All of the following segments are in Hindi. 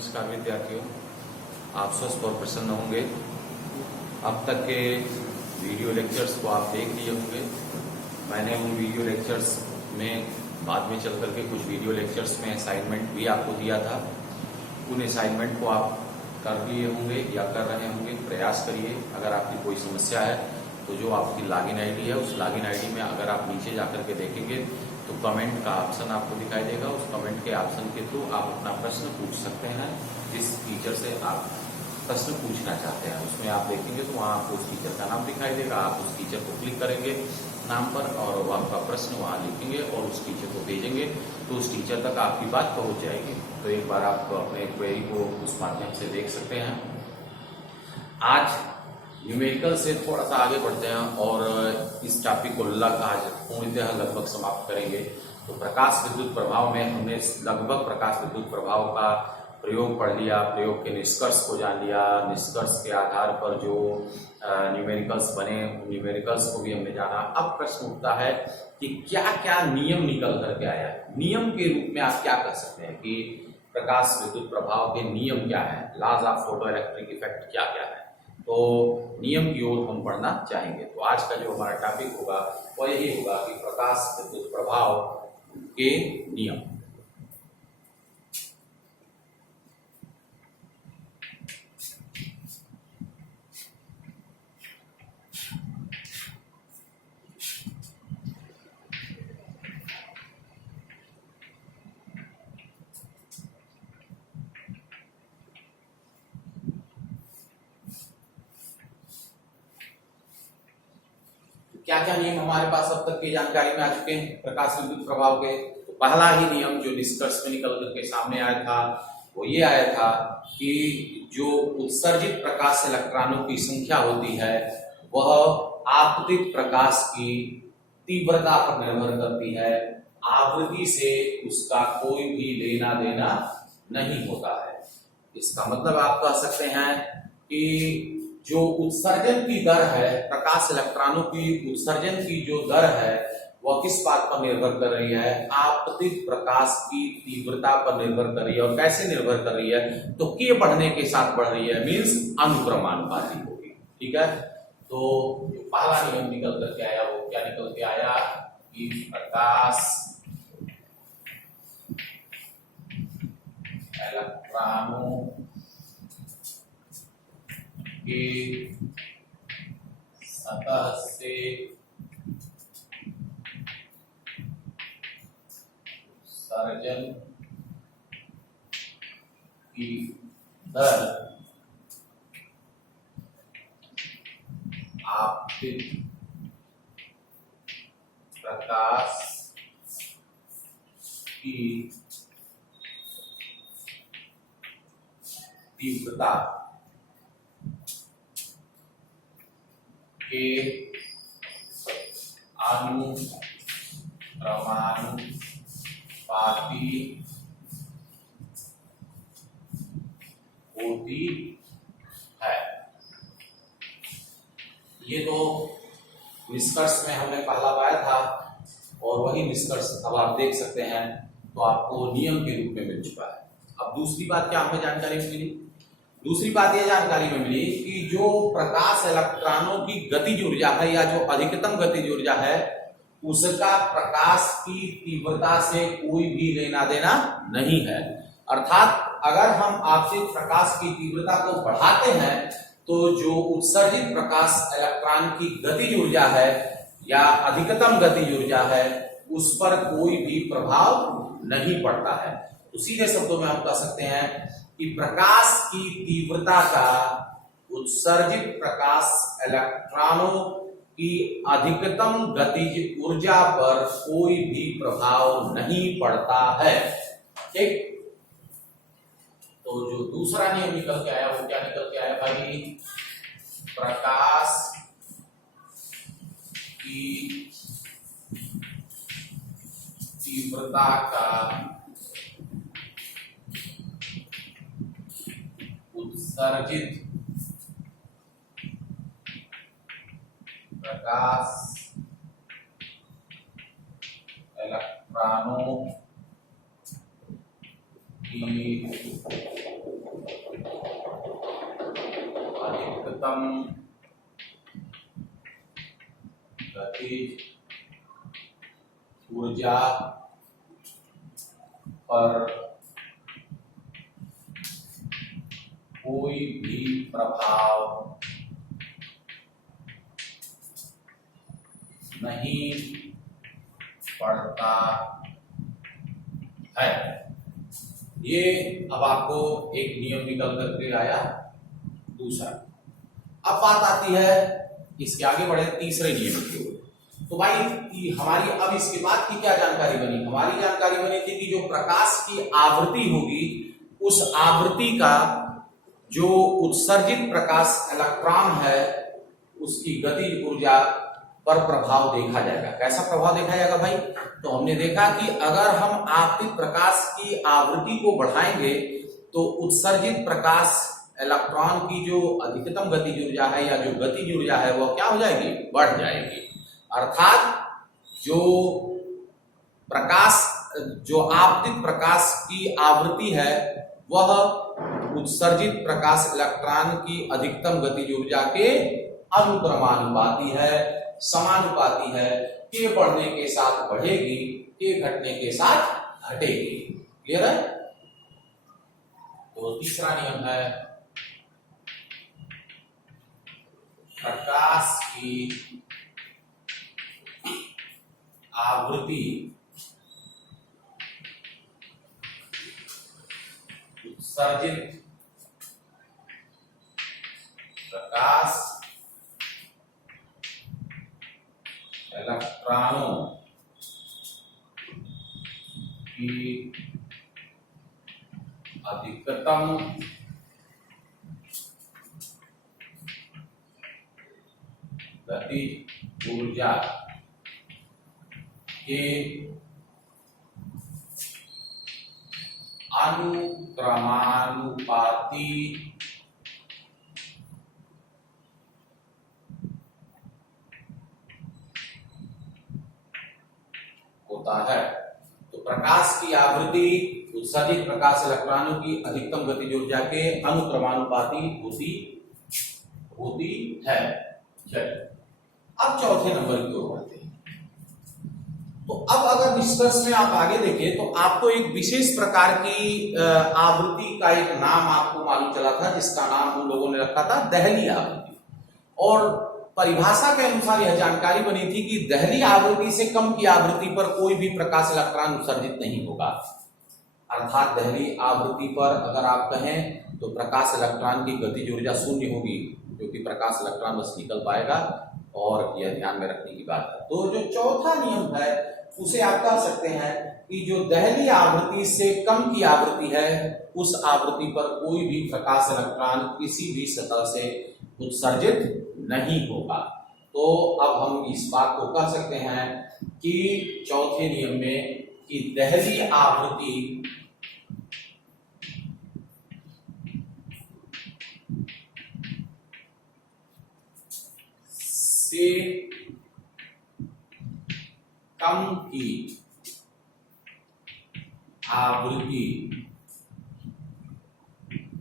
नमस्कार विद्यार्थियों, आप स्वस्थ और प्रसन्न होंगे। अब तक के वीडियो लेक्चर्स को आप देख लिए होंगे। मैंने उन वीडियो लेक्चर्स में बाद में चल करके कुछ वीडियो लेक्चर्स में असाइनमेंट भी आपको दिया था। उन असाइनमेंट को आप कर लिए होंगे या कर रहे होंगे। प्रयास करिए। अगर आपकी कोई समस्या है तो जो आपकी लॉगिन आईडी है उस लॉगिन आईडी में अगर आप नीचे जाकर के देखेंगे तो कमेंट का ऑप्शन आपको दिखाई देगा। उस कमेंट के ऑप्शन के थ्रू आप अपना प्रश्न पूछ सकते हैं। जिस टीचर से आप प्रश्न पूछना चाहते हैं उसमें आप देखेंगे तो वहाँ आपको उस टीचर का नाम दिखाई देगा। आप उस टीचर को क्लिक करेंगे नाम पर और वो आपका प्रश्न वहाँ लिखेंगे और उस टीचर को भेजेंगे तो उस टीचर तक आपकी बात पहुँच जाएगी। तो एक बार आप अपने क्वेरी को उस माध्यम से देख सकते हैं। आज न्यूमेरिकल से थोड़ा सा आगे बढ़ते हैं और इस टॉपिक को आज पूर्णतः लगभग समाप्त करेंगे। तो प्रकाश विद्युत प्रभाव में हमने लगभग प्रकाश विद्युत प्रभाव का प्रयोग पढ़ लिया, प्रयोग के निष्कर्ष को जान लिया। निष्कर्ष के आधार पर जो न्यूमेरिकल्स बने न्यूमेरिकल्स को भी हमने जाना। अब प्रश्न उठता है कि क्या क्या नियम निकल करके आया। नियम के रूप में आप क्या कह सकते हैं कि प्रकाश विद्युत प्रभाव के नियम क्या है, laws of photo electric effect क्या क्या है। तो नियम की ओर हम पढ़ना चाहेंगे। तो आज का जो हमारा टॉपिक होगा वो यही होगा कि प्रकाश विद्युत प्रभाव के नियम। क्या क्या नियम हमारे पास अब तक की जानकारी में आ चुके हैं प्रकाश विद्युत प्रभाव के। तो पहला ही नियम जो निष्कर्ष में निकल करके सामने आया था वो ये आया था कि जो उत्सर्जित प्रकाश इलेक्ट्रॉनों की संख्या होती है वह आपतित प्रकाश की तीव्रता पर निर्भर करती है। आवृत्ति से उसका कोई भी लेना देना नहीं होता है। इसका मतलब आप कह सकते हैं कि जो उत्सर्जन की दर है, प्रकाश इलेक्ट्रॉनों की उत्सर्जन की जो दर है वह किस बात पर निर्भर कर रही है, आपतित प्रकाश की तीव्रता पर निर्भर कर रही है। और कैसे निर्भर कर रही है, तो के बढ़ने के साथ बढ़ रही है, मीन्स अनुक्रमानुपाती होगी। ठीक है। तो जो पहला नियम निकल करके आया वो क्या निकल के आया कि प्रकाश इलेक्ट्रॉनों के सतह से उत्सर्जन की दर आपतित प्रकाश की तीव्रता के अनुक्रमानुपाती होती है। ये तो निष्कर्ष में हमने पहला पाया था और वही निष्कर्ष अब आप देख सकते हैं तो आपको नियम के रूप में मिल चुका है। अब दूसरी बात क्या हमें जानकारी मिली? दूसरी बात यह जानकारी में मिली कि जो प्रकाश इलेक्ट्रॉनों की गतिज ऊर्जा है या जो अधिकतम गतिज ऊर्जा है उसका प्रकाश की तीव्रता से कोई भी लेना देना नहीं है। अर्थात अगर हम आपतित प्रकाश की तीव्रता को बढ़ाते हैं तो जो उत्सर्जित प्रकाश इलेक्ट्रॉन की गतिज ऊर्जा है या अधिकतम गतिज ऊर्जा है उस पर कोई भी प्रभाव नहीं पड़ता है। तो सीधे शब्दों में हम कह सकते हैं कि प्रकाश की तीव्रता का उत्सर्जित प्रकाश इलेक्ट्रॉनों की अधिकतम गतिज ऊर्जा पर कोई भी प्रभाव नहीं पड़ता है। ठीक। तो जो दूसरा नियम निकल के आया वो क्या निकल के आया भाई? प्रकाश की तीव्रता का उत्सर्जित प्रकाश इलेक्ट्रॉनों की अधिकतम गतिज ऊर्जा पर कोई भी प्रभाव नहीं पड़ता है। ये अब आपको एक नियम निकल करके आया। दूसरा, अब बात आती है इसके आगे बढ़े तीसरे नियम की ओर। तो भाई हमारी अब इसके बाद की क्या जानकारी बनी? हमारी जानकारी बनी थी कि जो प्रकाश की आवृत्ति होगी उस आवृत्ति का जो उत्सर्जित प्रकाश इलेक्ट्रॉन है उसकी गतिज ऊर्जा पर प्रभाव देखा जाएगा। कैसा प्रभाव देखा जाएगा भाई? तो हमने देखा कि अगर हम आपतित प्रकाश की आवृत्ति को बढ़ाएंगे तो उत्सर्जित प्रकाश इलेक्ट्रॉन की जो अधिकतम गतिज ऊर्जा है या जो गतिज ऊर्जा है वह क्या हो जाएगी? बढ़ जाएगी। अर्थात जो आपतित प्रकाश की आवृत्ति है वह उत्सर्जित प्रकाश इलेक्ट्रॉन की अधिकतम गतिज ऊर्जा के अनुक्रमानुपाती है, समानुपाती है। के बढ़ने के साथ बढ़ेगी, के घटने के साथ घटेगी। क्लियर है? तो तीसरा नियम है प्रकाश की आवृत्ति उत्सर्जित प्रकाश इलेक्ट्रॉनों की अधिकतम गतिज ऊर्जा के अनुक्रमानुपाती होता है। तो प्रकाश की आवृत्ति उत्सर्जित प्रकाश इलेक्ट्रॉनों की अधिकतम गतिज ऊर्जा के अनुक्रमानुपाती होती है। चलिए अब चौथे नंबर की ओर बढ़ते हैं। तो अब अगर निष्कर्ष में आप आगे देखें तो आपको एक विशेष प्रकार की आवृत्ति का एक नाम आपको मालूम चला था जिसका नाम उन लोगों ने रखा था दहली आवृत्ति। और परिभाषा के अनुसार यह जानकारी बनी थी कि दहली आवृत्ति से कम की आवृत्ति पर कोई भी प्रकाश इलेक्ट्रॉन उत्सर्जित नहीं होगा। अर्थात दहली आवृत्ति पर अगर आप कहें तो प्रकाश इलेक्ट्रॉन की गतिज ऊर्जा शून्य होगी क्योंकि प्रकाश इलेक्ट्रॉन बस निकल पाएगा और यह ध्यान में रखने की बात है। तो जो चौथा नियम है उसे आप कह सकते हैं कि जो दहली आवृत्ति से कम की आवृत्ति है उस आवृत्ति पर कोई भी प्रकाश इलेक्ट्रॉन किसी भी सतह से उत्सर्जित नहीं होगा। तो अब हम इस बात को कह सकते हैं कि चौथे नियम में कि दहली आवृत्ति से कम की आवृत्ति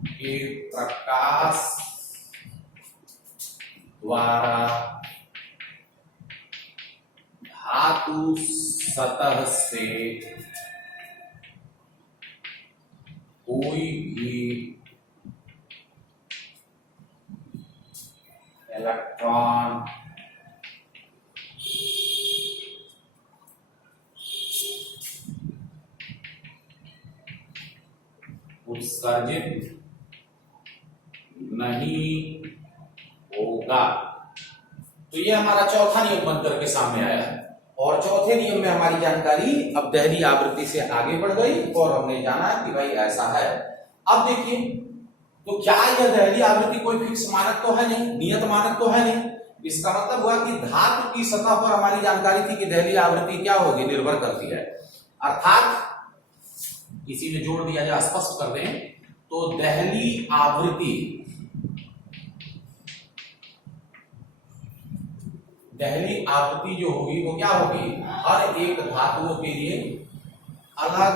के प्रकाश द्वारा धातु सतह से कोई भी इलेक्ट्रॉन उत्सर्जित नहीं होगा। तो ये हमारा चौथा नियम बनकर के सामने आया है। और चौथे नियम में हमारी जानकारी अब दहली आवृत्ति से आगे बढ़ गई और हमने जाना कि भाई ऐसा है। अब देखिए तो क्या यह दहली आवृत्ति कोई फिक्स मानक तो है नहीं, नियत मानक तो है नहीं। इसका मतलब हुआ कि धातु की सतह पर हमारी जानकारी थी कि दहली आवृत्ति क्या होगी, निर्भर करती है। अर्थात किसी ने जोड़ दिया जाए, स्पष्ट कर दें तो दहली आवृत्ति जो होगी वो क्या होगी, हर एक धातुओं के लिए अलग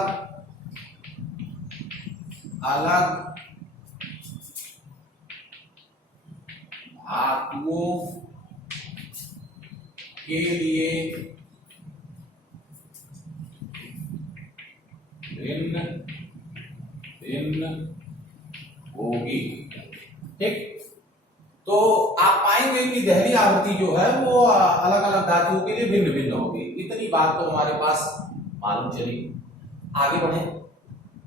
अलग धातुओं के लिए भिन्न भिन्न होगी। ठीक, तो आप पाएंगे कि देहरी आवृत्ति जो है वो अलग अलग धातुओं के लिए भिन्न भिन्न होगी। इतनी बात तो हमारे पास मालूम चली। आगे बढ़े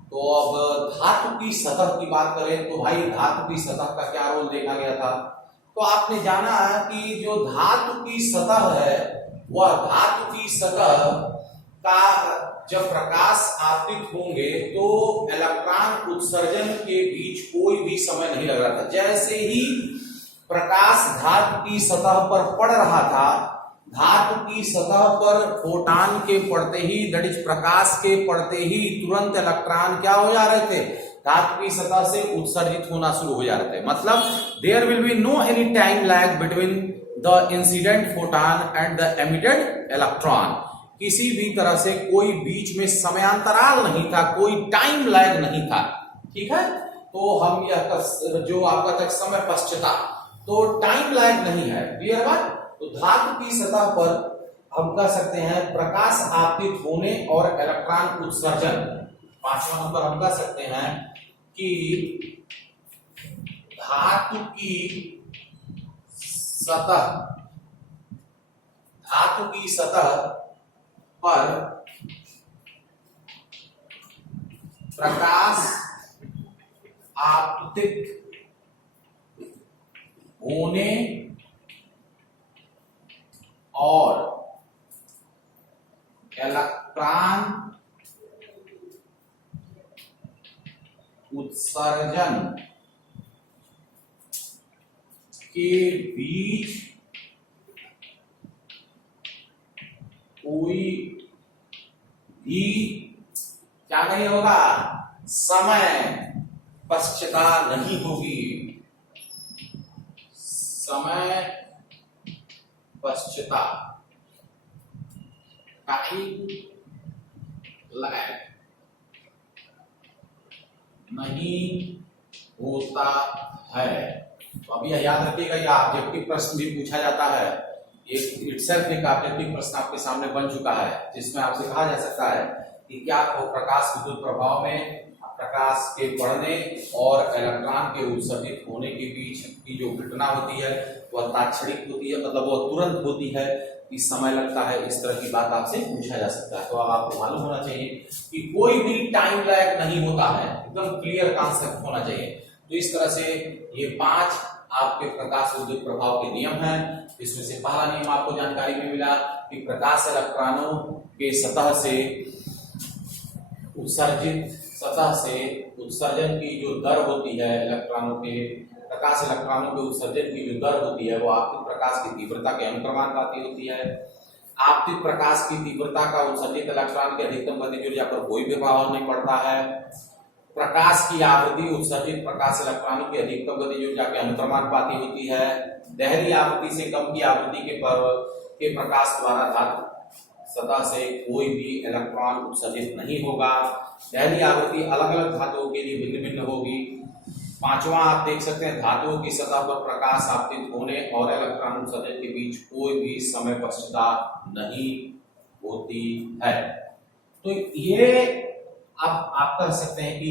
तो अब धातु की सतह की बात करें तो भाई धातु की सतह का क्या रोल देखा गया था। तो आपने जाना कि जो धातु की सतह है वह धातु की सतह का जब प्रकाश आपतित होंगे तो इलेक्ट्रॉन उत्सर्जन के बीच कोई भी समय नहीं लग रहा था। जैसे ही प्रकाश धातु की सतह पर पड़ रहा था, धातु की सतह पर फोटॉन के पड़ते ही, दैट इज प्रकाश के पड़ते ही तुरंत इलेक्ट्रॉन क्या हो जा रहे थे, धातु की सतह से उत्सर्जित होना शुरू हो जा रहे थे। मतलब there will be no any time lag between the incident photon and the emitted electron. किसी भी तरह से कोई बीच में समयांतराल नहीं था, कोई टाइम लैग नहीं था। ठीक है, तो हम यह जो आपका था समय पश्चाता, तो टाइम लैग नहीं है। क्लियर बात। तो धातु की सतह पर हम कह सकते हैं प्रकाश आपतित होने और इलेक्ट्रॉन उत्सर्जन। पांचवा नंबर हम कह सकते हैं कि धातु की सतह पर प्रकाश आपतित होने और इलेक्ट्रॉन उत्सर्जन के बीच कोई भी क्या नहीं होगा, समय पश्चाता नहीं होगी। समय पश्चाता टाइम लैग नहीं होता है। तो अब यह याद रखिएगा, यह ऑब्जेक्टिव प्रश्न भी पूछा जाता है। एक इटसेल्फ एक ऑब्जेक्टिव प्रश्न आपके सामने बन चुका है, जिसमें आपसे कहा जा सकता है कि क्या प्रकाश विद्युत प्रभाव में प्रकाश के पड़ने और इलेक्ट्रॉन के उत्सर्जित होने के बीच की जो घटना होती है वह तात्क्षणिक होती है, मतलब वह तुरंत होती है कि समय लगता है। इस तरह की बात आपसे पूछा जा सकता है। तो अब आपको मालूम होना चाहिए कि कोई भी टाइम लैग नहीं होता है, एकदम क्लियर कॉन्सेप्ट होना चाहिए। तो इस तरह से ये 5 आपके प्रकाश विद्युत प्रभाव के नियम हैं। इसमें से पहला नियम आपको जानकारी में मिला कि प्रकाश इलेक्ट्रॉनों के सतह से उत्सर्जन की जो दर होती है, प्रकाश इलेक्ट्रॉनों के उत्सर्जन की जो दर होती है वो आपतित प्रकाश की तीव्रता के अनुक्रमानुपाती होती है। आपतित प्रकाश की तीव्रता का उत्सर्जित इलेक्ट्रॉन के अधिकतम गतिज ऊर्जा पर कोई भी प्रभाव नहीं पड़ता है। प्रकाश की आवृत्ति उत्सर्जित प्रकाश इलेक्ट्रॉनों की अधिकतम गतिज ऊर्जा के अनुक्रमानुपाती होती है। देहरी आवृत्ति से कम की आवृत्ति के प्रकाश द्वारा धातु सतह से कोई भी इलेक्ट्रॉन उत्सर्जित नहीं होगा। देहरी आवृत्ति अलग अलग धातुओं के लिए भिन्न भिन्न होगी। पांचवा आप देख सकते हैं, धातुओं की सतह पर प्रकाश आपतित होने और इलेक्ट्रॉन उत्सर्जन के बीच कोई भी समय पश्चाता नहीं होती है। तो ये अब आप कह सकते हैं कि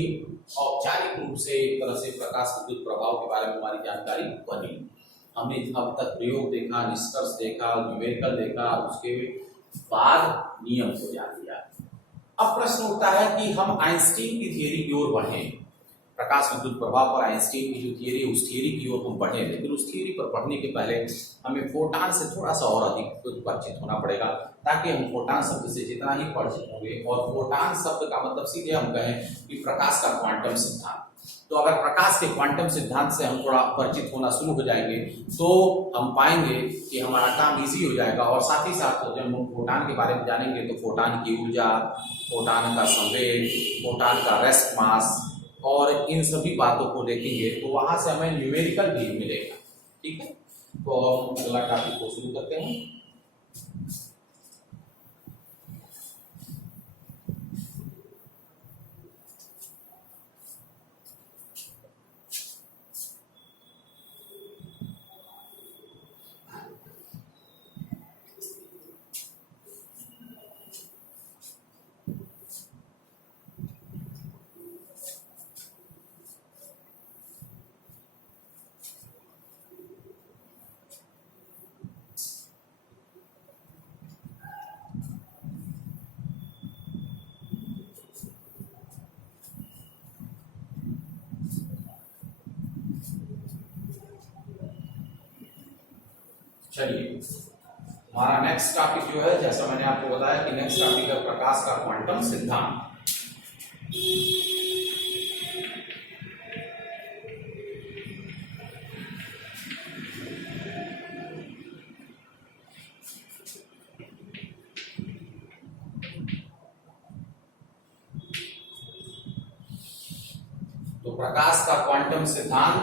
औपचारिक रूप से एक तरह से प्रकाश विद्युत प्रभाव के बारे में हमारी जानकारी बनी। हमने अब तक प्रयोग देखा, निष्कर्ष देखा, न्यूमेरिकल देखा, उसके बाद नियम को जान लिया। अब प्रश्न उठता है कि हम आइंस्टीन की थियरी की ओर बढ़ें। प्रकाश विद्युत प्रभाव पर आइंस्टीन की जो थियरी है उस थियरी की ओर हम बढ़े, लेकिन उस थियरी पर बढ़ने के पहले हमें फोटॉन से थोड़ा सा और अधिक परिचित होना पड़ेगा, ताकि हम फोटॉन शब्द से जितना ही परिचित होंगे, और फोटॉन शब्द का मतलब सीधे हम कहें कि प्रकाश का क्वांटम सिद्धांत। तो अगर प्रकाश के क्वांटम सिद्धांत से हम थोड़ा परिचित होना शुरू हो जाएंगे तो हम पाएंगे कि हमारा काम इजी हो जाएगा। और साथ ही साथ जब हम फोटॉन के बारे में जानेंगे तो फोटॉन की ऊर्जा, फोटॉन का संवेग, फोटॉन का रेस्ट मास और इन सभी बातों को देखेंगे तो वहां से हमें न्यूमेरिकल भी मिलेगा। ठीक है, तो हम अगला टॉपिक को शुरू करते हैं। चलिए, हमारा नेक्स्ट टॉपिक जो है, जैसा मैंने आपको बताया कि नेक्स्ट टॉपिक है प्रकाश का क्वांटम सिद्धांत। तो प्रकाश का क्वांटम सिद्धांत,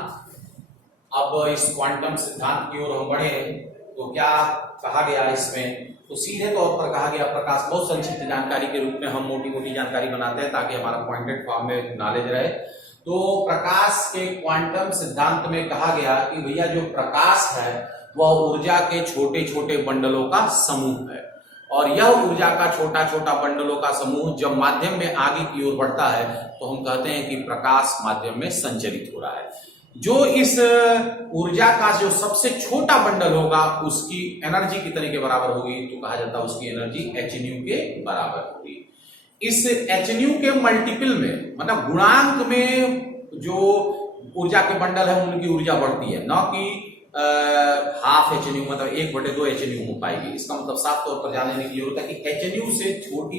अब इस क्वांटम सिद्धांत की ओर हम बढ़े तो क्या कहा गया इसमें, तो सीधे तौर पर कहा गया प्रकाश, बहुत संक्षिप्त जानकारी के रूप में हम मोटी मोटी जानकारी बनाते हैं ताकि हमारा पॉइंटेड फॉर्म में नॉलेज रहे। तो प्रकाश के क्वांटम सिद्धांत में कहा गया कि भैया जो प्रकाश है वह ऊर्जा के छोटे छोटे बंडलों का समूह है, और यह ऊर्जा का छोटा छोटा बंडलों का समूह जब माध्यम में आगे की ओर बढ़ता है तो हम कहते हैं कि प्रकाश माध्यम में संचरित हो रहा है। जो इस ऊर्जा का जो सबसे छोटा बंडल होगा उसकी एनर्जी कितने के बराबर होगी, तो कहा जाता है उसकी एनर्जी hν के बराबर होगी। इस hν के मल्टीपल में, मतलब गुणांक में जो ऊर्जा के बंडल है उनकी ऊर्जा बढ़ती है, न कि हाफ hν, मतलब 1/2 hν हो पाएगी। इसका मतलब साफ तौर पर जान लेने की जरूरत है कि hν से छोटी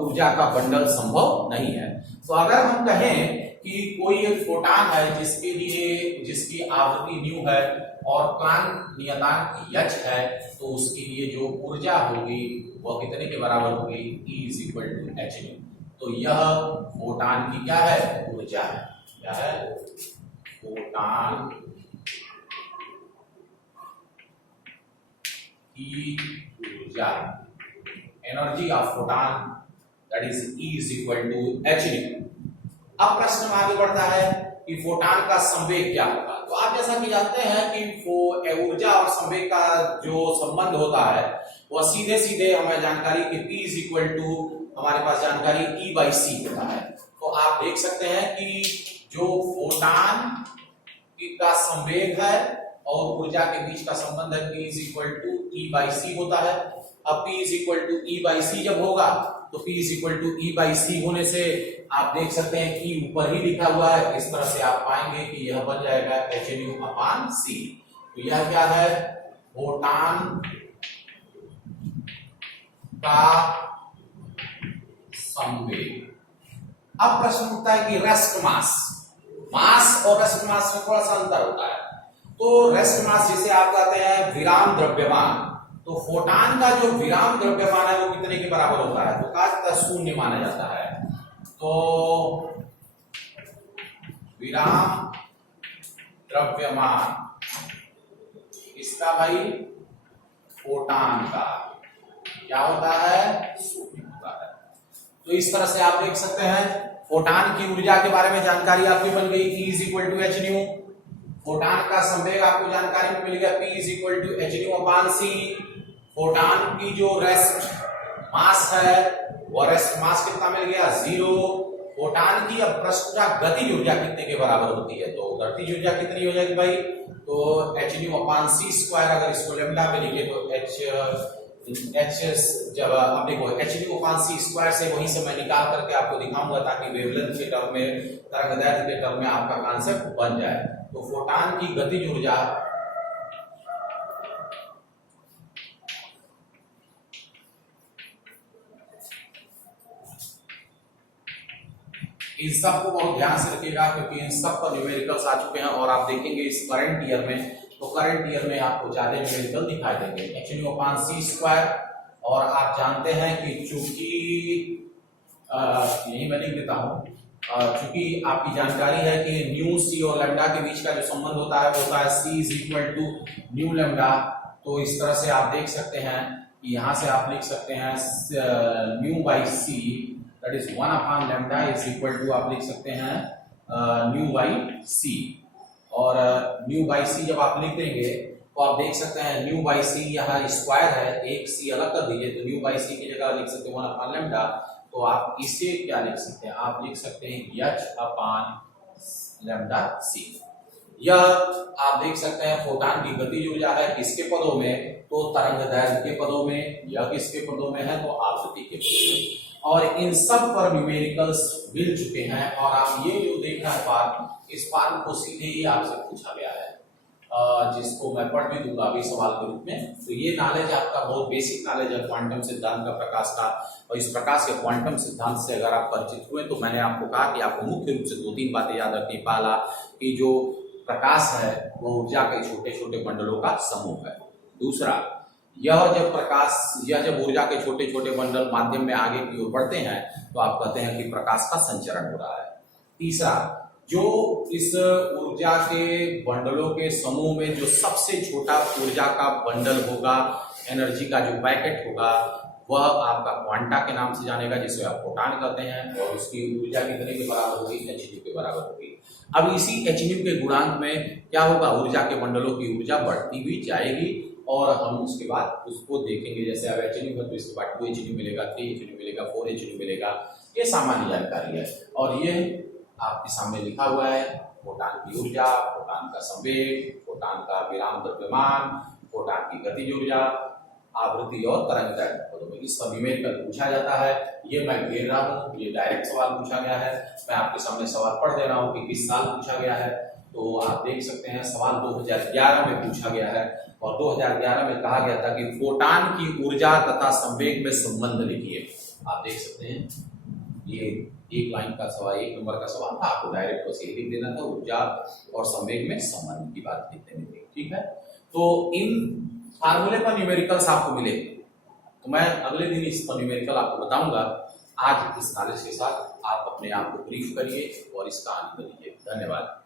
ऊर्जा का बंडल संभव नहीं है। तो अगर हम कहें कि कोई एक फोटान है जिसकी आवृत्ति न्यू है और प्लांक नियतांक h है, तो उसके लिए जो ऊर्जा होगी वह कितने के बराबर होगी, E = hν। तो यह फोटान की क्या है, ऊर्जा है। क्या है, फोटान की ऊर्जा, energy of photon, that is E = hν। अब प्रश्न में आगे बढ़ता है कि फोटान का संवेग क्या होगा। तो आप जैसा कि जानते हैं कि ऊर्जा और संवेग का जो संबंध होता है वह सीधे सीधे हमें जानकारी कि P हमारे पास जानकारी E/c होता है। तो आप देख सकते हैं कि जो फोटान का संवेग है और ऊर्जा के बीच का संबंध है P E/c होता है। अब P E/c जब होगा तो P E/c होने से आप देख सकते हैं कि ऊपर ही लिखा हुआ है, इस तरह से आप पाएंगे कि यह बन जाएगा hν/c। तो यह क्या है, फोटान का संवेग। अब प्रश्न उठता है कि रेस्ट मास और रेस्ट मास में थोड़ा सा अंतर होता है। तो रेस्ट मास जिसे आप कहते हैं विराम द्रव्यमान, तो फोटान का जो विराम द्रव्यमान है वो कितने के बराबर होता है, तो कहा जाता है 0 माना जाता है। तो विराम द्रव्यमान इसका भाई फोटान का क्या होता है, 0 होता है। तो इस तरह से आप देख सकते हैं फोटान की ऊर्जा के बारे में जानकारी आपकी बन गई, E = hν। फोटान का संवेग आपको जानकारी में मिल गया, P hν/c। फोटान की जो रेस्ट मास है वो रेस्ट मास कितना मिल गया, 0। फोटान की अब प्रश्न गतिज ऊर्जा कितने के बराबर होती है, तो गतिज ऊर्जा कितनी हो जाएगी भाई, तो hν/c², अगर इसको लैम्डा में लिखे तो जब आप देखो hν/c² से वहीं से मैं निकाल करके आपको दिखाऊंगा ताकि वेवलेंथ के टर्म में, तरंगदैर्घ्य के टर्म में आपका कॉन्सेप्ट बन जाए। तो फोटान की गतिज ऊर्जा इन सब को बहुत ध्यान से रखिएगा क्योंकि इन सब पर न्यूमेरिकल्स आ चुके हैं और आप देखेंगे इस करंट ईयर में, तो करंट ईयर में आपको ज्यादा न्यूमेरिकल दिखाई देंगे hν/c²। और आप जानते हैं कि चूंकि यही मैं लिख देता हूं, चूंकि आपकी जानकारी है कि न्यू सी और लैम्डा के बीच का जो संबंध होता है वो होता है C = न्यू लैम्डा। तो इस तरह से आप देख सकते हैं कि यहां से आप लिख सकते हैं ν/c दैट इज 1/λ आप लिख सकते हैं ν/c। और ν/c जब आप लिख देंगे तो आप देख सकते हैं ν/c यहाँ स्क्वायर है, एक c अलग कर दीजिए तो ν/c की जगह लिख सकते हैं 1/λ। तो आप इसे क्या लिख सकते हैं, आप लिख सकते हैं h/λc। यह आप देख सकते हैं फोटान की गतिज ऊर्जा है, किसके पदों में, तो तरंगदैर्घ्य के पदों में, यह किसके पदों में है, तो आवृत्ति के पदों में। और इन सब पर न्यूमेरिकल्स मिल चुके हैं और आप ये जो देख रहे हैं पार्ट, इस पार्ट को सीधे ही आपसे पूछा गया है। जिसको मैं पढ़ भी दूंगा अभी सवाल के रूप में। तो ये नॉलेज आपका बहुत बेसिक नॉलेज है क्वांटम सिद्धांत का, प्रकाश का। और इस प्रकाश के क्वांटम सिद्धांत से अगर आप परिचित हुए तो मैंने आपको कहा कि आपको मुख्य रूप से 2-3 बातें याद रखनी। पहला कि जो प्रकाश है वो ऊर्जा के छोटे छोटे बंडलों का समूह है। दूसरा, यह जब ऊर्जा के छोटे छोटे बंडल माध्यम में आगे की ओर बढ़ते हैं तो आप कहते हैं कि प्रकाश का संचरण हो रहा है। तीसरा, जो इस ऊर्जा के बंडलों के समूह में जो सबसे छोटा ऊर्जा का बंडल होगा, एनर्जी का जो पैकेट होगा, वह आपका क्वांटा के नाम से जानेगा, जिसे आप फोटान कहते हैं। और उसकी ऊर्जा कितने के बराबर होगी? hν के बराबर होगी। अब इसी hν के गुणांक में क्या होगा? ऊर्जा के बंडलों की ऊर्जा बढ़ती हुई जाएगी और हम उसके बाद उसको देखेंगे। जैसे अब hν है तो इसके बाद 2hν मिलेगा, 3hν मिलेगा, 4hν मिलेगा। ये सामान्य जानकारी है और ये आपके सामने लिखा हुआ है। फोटान की ऊर्जा, फोटान का संवेग, फोटान का विराम द्रव्यमान, फोटान की गतिज ऊर्जा, आवृत्ति और तरंग दैर्ध्य। इस पर न्यूमेरिकल पूछा जाता है। ये मैं घेर रहा हूँ, ये डायरेक्ट सवाल पूछा गया है। मैं आपके सामने सवाल पढ़ दे रहा हूँ कि किस साल पूछा गया है। तो आप देख सकते हैं सवाल 2011 में पूछा गया है और 2011 में कहा गया था कि फोटान की ऊर्जा तथा संवेग में संबंध लिखिए। आप देख सकते हैं ये एक लाइन का सवाल, 1 नंबर का सवाल था। आपको डायरेक्ट बस ये लिख देना था, ऊर्जा और संवेग में संबंध की बात लिख देनी थी। ठीक है, तो इन फार्मूले पर न्यूमेरिकल्स आपको मिले तो मैं अगले दिन इस पर न्यूमेरिकल आपको बताऊंगा। आज इस नॉलेज के साथ आप अपने आप को ब्रीफ करिए और इसका आनंद लीजिए। धन्यवाद।